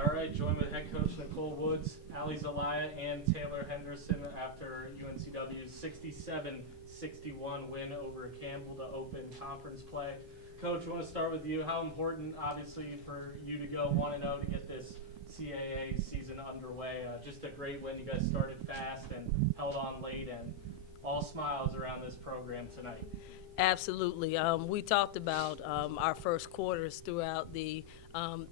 All right, joined with head coach Nicole Woods, Zelaya, and Taylor Henderson after UNCW's 67-61 win over Campbell to open conference play. Coach, I want to start with you. How important, obviously, for you to go 1-0 to get this CAA season underway? Just a great win. You guys started fast and held on late, and all smiles around this program tonight. Absolutely. We talked about our first quarters throughout the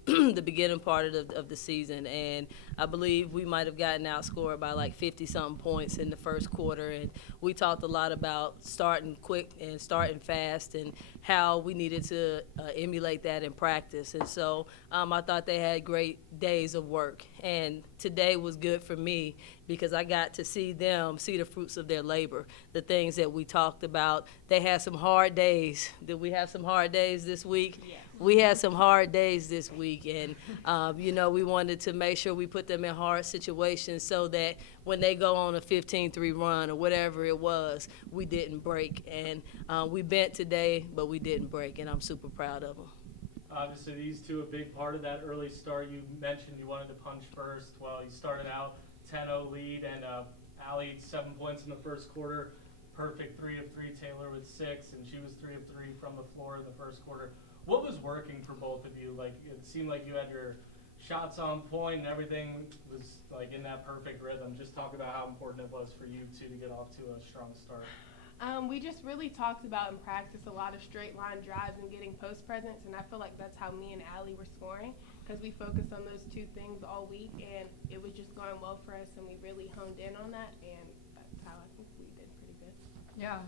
the beginning part of the season, and I believe we might have gotten outscored by like 50-something points in the first quarter. And we talked a lot about starting quick and starting fast and how we needed to emulate that in practice. And so I thought they had great days of work. And today was good for me because I got to see them see the fruits of their labor, the things that we talked about. They had some hard days. Did we have some hard days this week? Yeah. We had some hard days this week, and we wanted to make sure we put them in hard situations so that when they go on a 15-3 run or whatever it was, we didn't break. And we bent today, but we didn't break, and I'm super proud of them. Obviously, these two a big part of that early start. You mentioned you wanted to punch first. Well, you started out 10-0 lead, and Allie 7 points in the first quarter. Perfect 3 of 3. Taylor with 6, and she was 3 of 3 from the floor in the first quarter. What was working for both of you? Like, it seemed like you had your shots on point and everything was like in that perfect rhythm. Just talk about how important it was for you two to get off to a strong start. We just really talked about in practice a lot of straight line drives and getting post presence, and I feel like that's how me and Allie were scoring because we focused on those two things all week, and it was just going well for us, and we really honed in on that, and that's how I think we did pretty good. Yeah,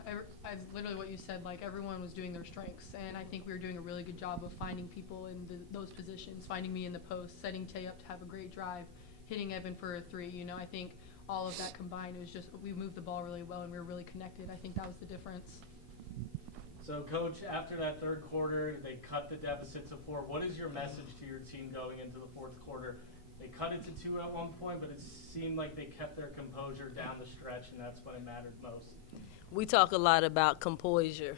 I literally what you said, like everyone was doing their strengths, and I think we were doing a really good job of finding people in those positions, finding me in the post, setting Tay up to have a great drive, hitting Evan for a 3. I think all of that combined, it was just we moved the ball really well and we were really connected. I think that was the difference. So, Coach, after that third quarter, they cut the deficit to 4. What is your message to your team going into the fourth quarter? They cut it to 2 at one point, but it seemed like they kept their composure down the stretch, and that's when it mattered most. We talk a lot about composure,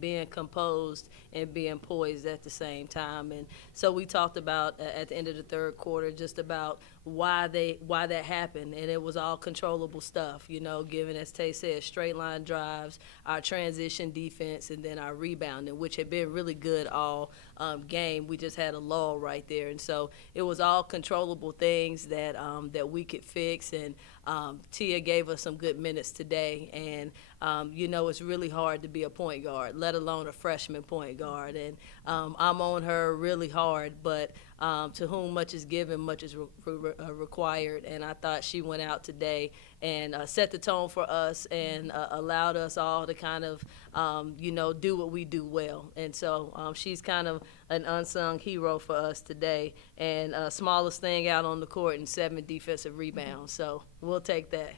being composed and being poised at the same time. And so we talked about at the end of the third quarter just about why that happened, and it was all controllable stuff, given, as Tay said, straight line drives, our transition defense, and then our rebounding, which had been really good all game. We just had a lull right there, and so it was all controllable things that we could fix. And Tia gave us some good minutes today, and it's really hard to be a point guard, let alone a freshman point guard. And I'm on her really hard, but to whom much is given, much is required. And I thought she went out today and set the tone for us and allowed us all to kind of, do what we do well. And so she's kind of an unsung hero for us today. And smallest thing out on the court and 7 defensive rebounds. So we'll take that.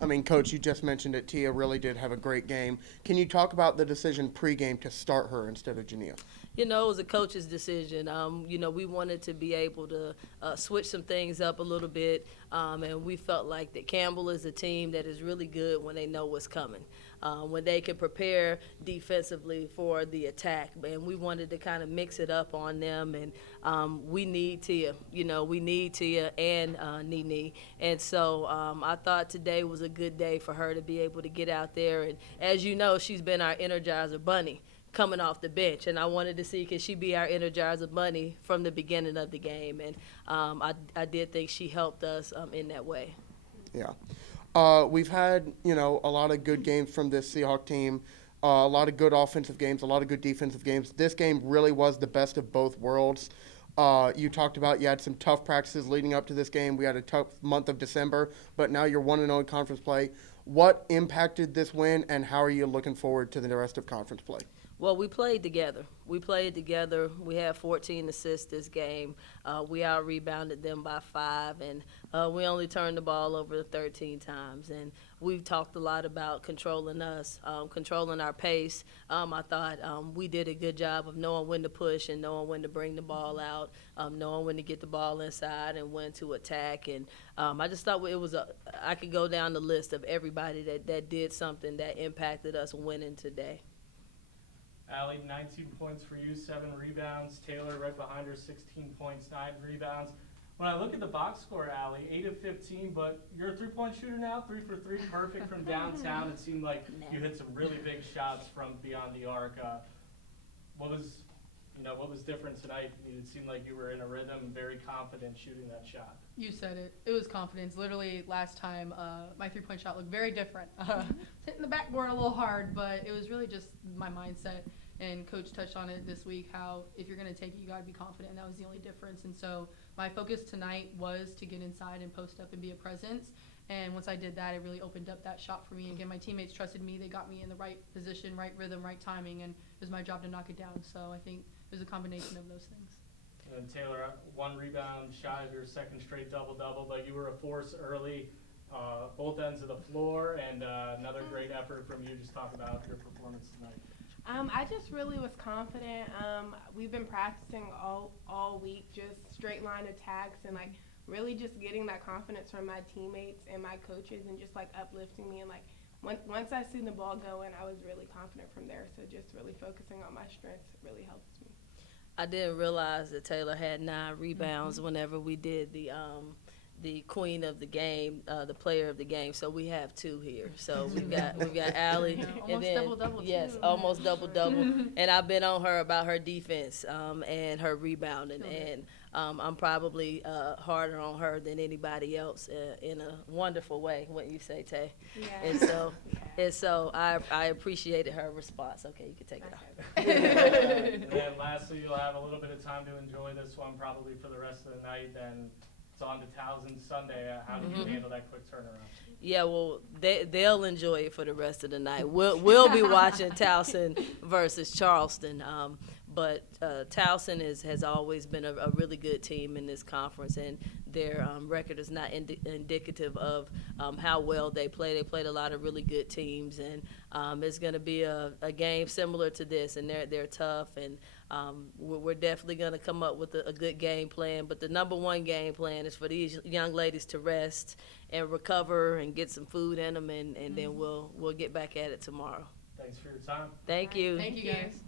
I mean, Coach, you just mentioned it. Tia really did have a great game. Can you talk about the decision pregame to start her instead of Jania? It was a coach's decision. We wanted to be able to switch some things up a little bit, and we felt like that Campbell is a team that is really good when they know what's coming, when they can prepare defensively for the attack. And we wanted to kind of mix it up on them, and we need Tia. We need Tia and Nene. And so I thought today was a good day for her to be able to get out there. And as you know, she's been our Energizer Bunny coming off the bench, and I wanted to see, could she be our Energizer Bunny from the beginning of the game, and I did think she helped us in that way. Yeah. We've had, a lot of good games from this Seahawk team, a lot of good offensive games, a lot of good defensive games. This game really was the best of both worlds. You talked about you had some tough practices leading up to this game. We had a tough month of December, but now you're 1-0 in conference play. What impacted this win, and how are you looking forward to the rest of conference play? Well, we played together. We had 14 assists this game. We out-rebounded them by 5, and we only turned the ball over 13 times. And we've talked a lot about controlling us, controlling our pace. I thought we did a good job of knowing when to push and knowing when to bring the ball out, knowing when to get the ball inside and when to attack. And I just thought I could go down the list of everybody that did something that impacted us winning today. Allie, 19 points for you, 7 rebounds. Taylor right behind her, 16 points, 9 rebounds. When I look at the box score, Allie, 8 of 15, but you're a three-point shooter now, 3 for 3, perfect from downtown. It seemed like you hit some really big shots from beyond the arc. What was different tonight? It seemed like you were in a rhythm, very confident shooting that shot. You said it. It was confidence. Literally, last time, my three-point shot looked very different. Hitting the backboard a little hard, but it was really just my mindset. And Coach touched on it this week, how if you're going to take it, you got to be confident. And that was the only difference. And so my focus tonight was to get inside and post up and be a presence. And once I did that, it really opened up that shot for me. Again, my teammates trusted me. They got me in the right position, right rhythm, right timing, and it was my job to knock it down. So I think it was a combination of those things. And Taylor, 1 rebound shy of your second straight double-double, but you were a force early, both ends of the floor, and another great effort from you. Just talk about your performance tonight. I just really was confident. We've been practicing all week, just straight line attacks and like really just getting that confidence from my teammates and my coaches and just like uplifting me. And like once I seen the ball going, I was really confident from there. So just really focusing on my strengths really helps me. I didn't realize that Taylor had 9 rebounds whenever we did the queen of the game, the player of the game. So we have 2 here. So we've got Allie, Almost and then double-double, yes, too. almost double. And I've been on her about her defense and her rebounding, and I'm probably harder on her than anybody else in a wonderful way. Wouldn't you say, Tay? Yeah. And so I appreciated her response. Okay, you can take it off. And then lastly, you'll have a little bit of time to enjoy this one probably for the rest of the night. Then it's on to Towson Sunday. How did you handle that quick turnaround? Yeah, well, they'll enjoy it for the rest of the night. We'll be watching Towson versus Charleston. But Towson has always been a really good team in this conference, and their record is not indicative of how well they play. They played a lot of really good teams, and it's going to be a game similar to this, and they're tough, and we're definitely going to come up with a good game plan. But the number one game plan is for these young ladies to rest and recover and get some food in them, and then we'll get back at it tomorrow. Thanks for your time. Thank you. Thank you, guys.